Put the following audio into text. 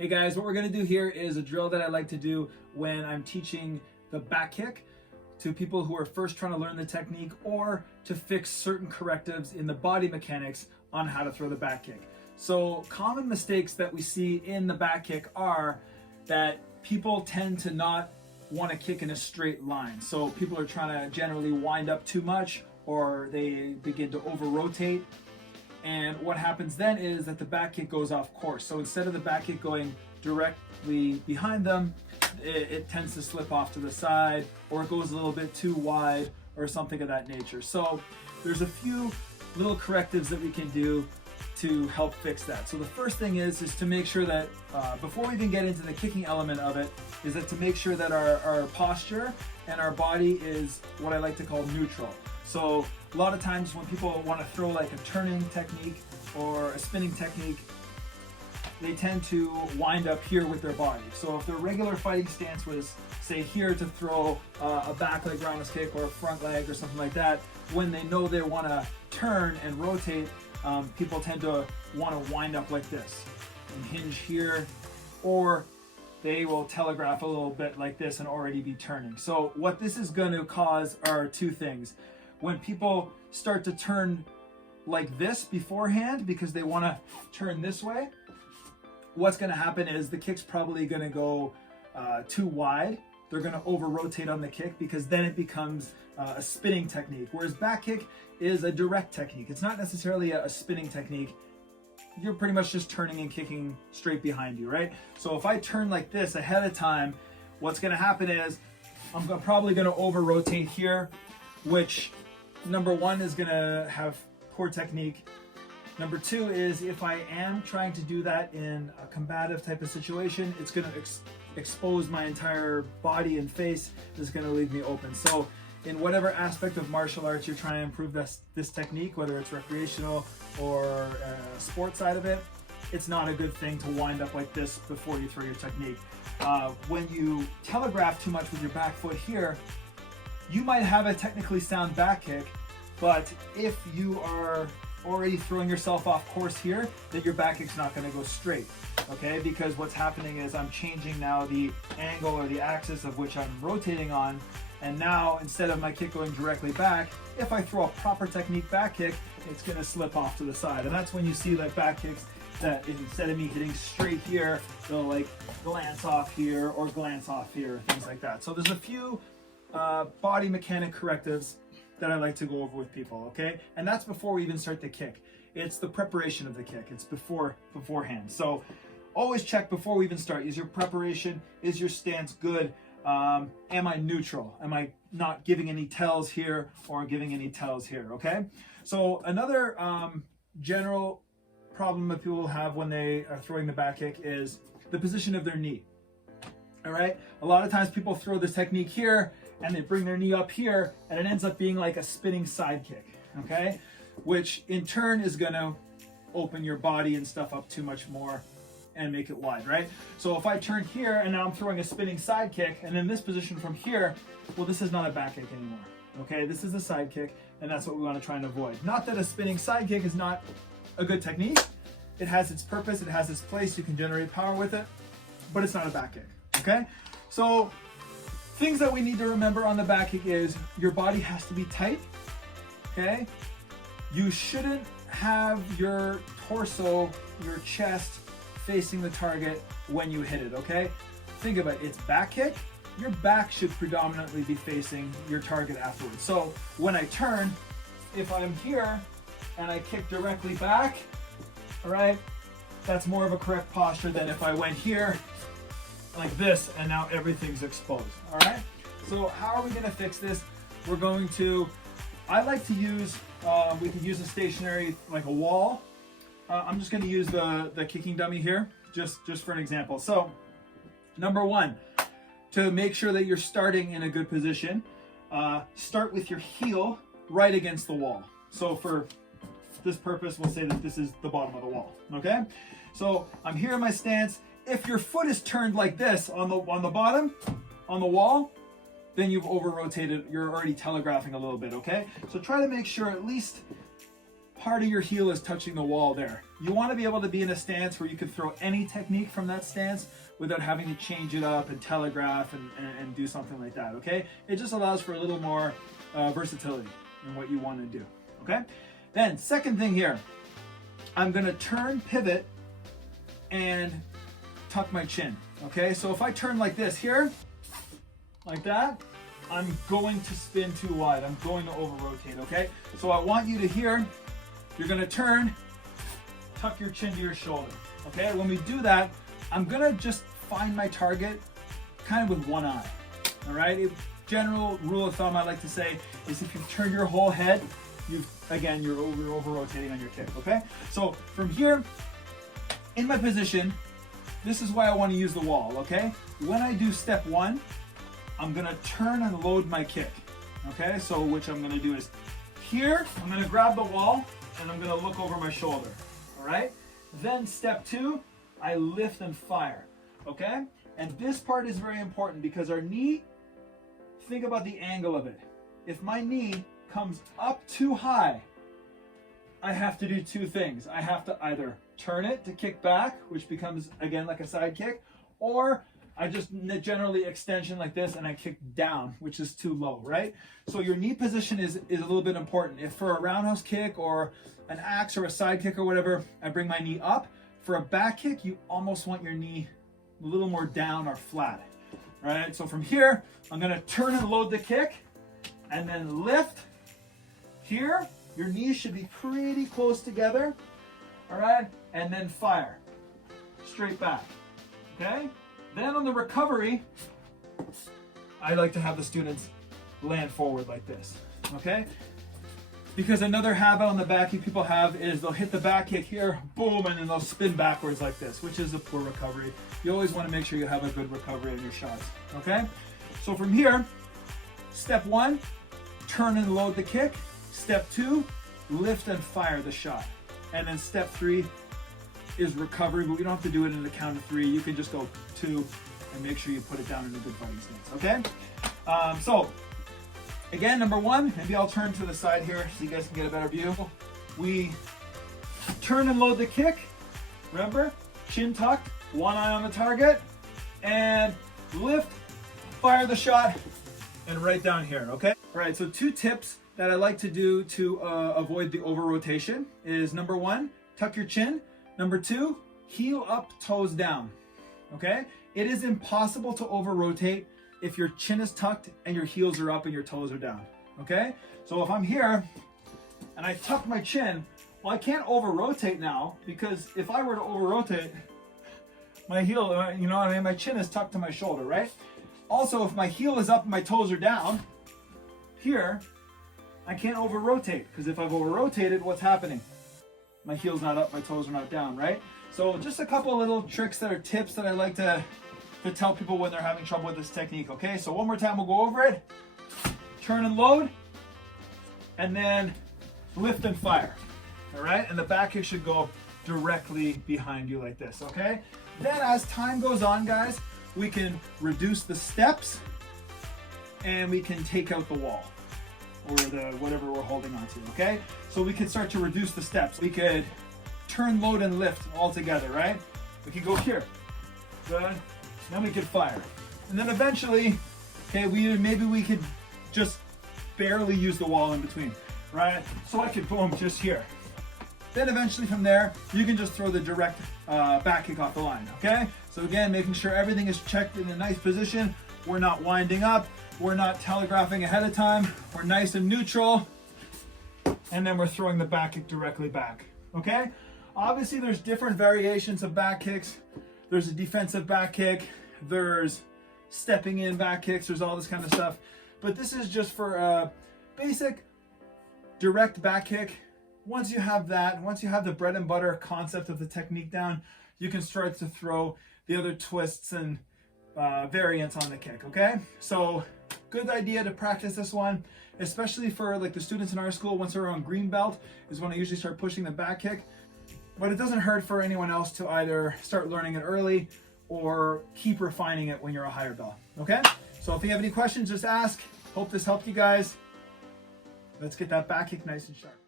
Hey guys, what we're gonna do here is a drill that I like to do when I'm teaching the back kick to people who are first trying to learn the technique or to fix certain correctives in the body mechanics on how to throw the back kick. So common mistakes that we see in the back kick are that people tend to not want to kick in a straight line. So people are trying to generally wind up too much, or they begin to over rotate. And what happens then is that the back kick goes off course. So instead of the back kick going directly behind them, it tends to slip off to the side, or it goes a little bit too wide, or something of that nature. So there's a few little correctives that we can do to help fix that. So the first thing is to make sure that before we even get into the kicking element of it, is that to make sure that our posture and our body is what I like to call neutral. So a lot of times when people want to throw like a turning technique or a spinning technique, they tend to wind up here with their body. So if their regular fighting stance was, say, here to throw a back leg roundhouse kick or a front leg or something like that, when they know they want to turn and rotate, people tend to want to wind up like this and hinge here, or they will telegraph a little bit like this and already be turning. So what this is going to cause are two things. When people start to turn like this beforehand because they want to turn this way, what's going to happen is the kick's probably going to go too wide. They're going to over rotate on the kick because then it becomes a spinning technique. Whereas back kick is a direct technique. It's not necessarily a spinning technique. You're pretty much just turning and kicking straight behind you, right? So if I turn like this ahead of time, what's going to happen is I'm probably going to over rotate here, which number one is going to have poor technique. Number two is if I am trying to do that in a combative type of situation, it's going to expose my entire body and face. It's going to leave me open. So in whatever aspect of martial arts you're trying to improve this technique, whether it's recreational or sport side of it, it's not a good thing to wind up like this before you throw your technique. When you telegraph too much with your back foot here, you might have a technically sound back kick, but if you are already throwing yourself off course here, then your back kick's not going to go straight, okay? Because what's happening is I'm changing now the angle or the axis of which I'm rotating on, and now instead of my kick going directly back, if I throw a proper technique back kick, it's going to slip off to the side. And that's when you see like back kicks that instead of me hitting straight here, they'll like glance off here or glance off here, things like that. So there's a few body mechanic correctives that I like to go over with people, okay? And that's before we even start the kick. It's the preparation of the kick. It's beforehand. So always check before we even start. Is your preparation, is your stance good? Am I neutral? Am I not giving any tells here or giving any tells here, okay? So another general problem that people have when they are throwing the back kick is the position of their knee, all right? A lot of times people throw this technique here and they bring their knee up here and it ends up being like a spinning side kick, okay? Which in turn is gonna open your body and stuff up too much more and make it wide, right? So if I turn here and now I'm throwing a spinning side kick, and in this position from here, well, this is not a back kick anymore, okay? This is a side kick, and that's what we want to try and avoid. Not that a spinning side kick is not a good technique. It has its purpose, it has its place, you can generate power with it, but it's not a back kick, okay? So things that we need to remember on the back kick is your body has to be tight, okay? You shouldn't have your torso, your chest facing the target when you hit it, okay? Think about it, it's back kick, your back should predominantly be facing your target afterwards. So when I turn, if I'm here and I kick directly back, all right, that's more of a correct posture than if I went here like this and now everything's exposed, all right? So how are we gonna fix this? We're going to, I like to use, we can use a stationary, like a wall. I'm just going to use the kicking dummy here, just for an example. So, number one, to make sure that you're starting in a good position, start with your heel right against the wall. So for this purpose, we'll say that this is the bottom of the wall, okay? So I'm here in my stance. If your foot is turned like this on the bottom, on the wall, then you've over rotated, you're already telegraphing a little bit, okay? So try to make sure at least part of your heel is touching the wall there. You want to be able to be in a stance where you can throw any technique from that stance without having to change it up and telegraph and do something like that, okay? It just allows for a little more versatility in what you want to do, okay? Then, second thing here, I'm going to turn, pivot, and tuck my chin, okay? So if I turn like this here, like that, I'm going to spin too wide. I'm going to over-rotate, okay? So I want you to here, you're gonna turn, tuck your chin to your shoulder, okay? When we do that, I'm gonna just find my target kind of with one eye, all right? General rule of thumb I like to say is if you turn your whole head, you're over-rotating on your kick, okay? So from here, in my position, this is why I wanna use the wall, okay? When I do step one, I'm gonna turn and load my kick, okay? So which I'm gonna do is here, I'm gonna grab the wall and I'm gonna look over my shoulder, all right? Then step two, I lift and fire, okay? And this part is very important because our knee, think about the angle of it. If my knee comes up too high, I have to do two things. I have to either turn it to kick back, which becomes, again, like a side kick, or I just generally extension like this and I kick down, which is too low, right? So your knee position is a little bit important. If for a roundhouse kick or an axe or a side kick or whatever, I bring my knee up. For a back kick, you almost want your knee a little more down or flat, right? So from here, I'm gonna turn and load the kick and then lift. Here, your knees should be pretty close together, all right? And then fire, straight back, okay? Then on the recovery, I like to have the students land forward like this, okay? Because another habit on the back kick people have is they'll hit the back kick here, boom, and then they'll spin backwards like this, which is a poor recovery. You always want to make sure you have a good recovery on your shots, okay? So from here, step one, turn and load the kick. Step two, lift and fire the shot. And then step three is recovery, but we don't have to do it in the count of three. You can just go two and make sure you put it down in a good fighting stance, okay? So again, number one, maybe I'll turn to the side here so you guys can get a better view. We turn and load the kick. Remember, chin tucked, one eye on the target, and lift, fire the shot, and right down here, okay? All right, so two tips that I like to do to avoid the over rotation is number one, tuck your chin. Number two, heel up, toes down, okay? It is impossible to over rotate if your chin is tucked and your heels are up and your toes are down, okay? So if I'm here and I tuck my chin, well, I can't over rotate now because if I were to over rotate, my heel, you know what I mean? My chin is tucked to my shoulder, right? Also, if my heel is up and my toes are down, here, I can't over rotate because if I've over rotated, what's happening? My heel's not up, my toes are not down, right? So just a couple of little tricks that are tips that I like to tell people when they're having trouble with this technique, okay? So one more time, we'll go over it. Turn and load, and then lift and fire, all right? And the back kick should go directly behind you like this, okay? Then as time goes on, guys, we can reduce the steps and we can take out the wall or the whatever we're holding on to, okay? So we could start to reduce the steps. We could turn, load, and lift all together, right? We could go here, good. Then we could fire. And then eventually, okay, maybe we could just barely use the wall in between, right? So I could boom just here. Then eventually from there, you can just throw the direct back kick off the line, okay? So again, making sure everything is checked in a nice position. We're not winding up. We're not telegraphing ahead of time. We're nice and neutral. And then we're throwing the back kick directly back, okay? Obviously, there's different variations of back kicks. There's a defensive back kick. There's stepping in back kicks. There's all this kind of stuff. But this is just for a basic direct back kick. Once you have that, once you have the bread and butter concept of the technique down, you can start to throw the other twists and variants on the kick, okay? So good idea to practice this one, especially for like the students in our school. Once they're on green belt is when I usually start pushing the back kick. But it doesn't hurt for anyone else to either start learning it early or keep refining it when you're a higher belt, okay? So if you have any questions, just ask. Hope this helped you guys. Let's get that back kick nice and sharp.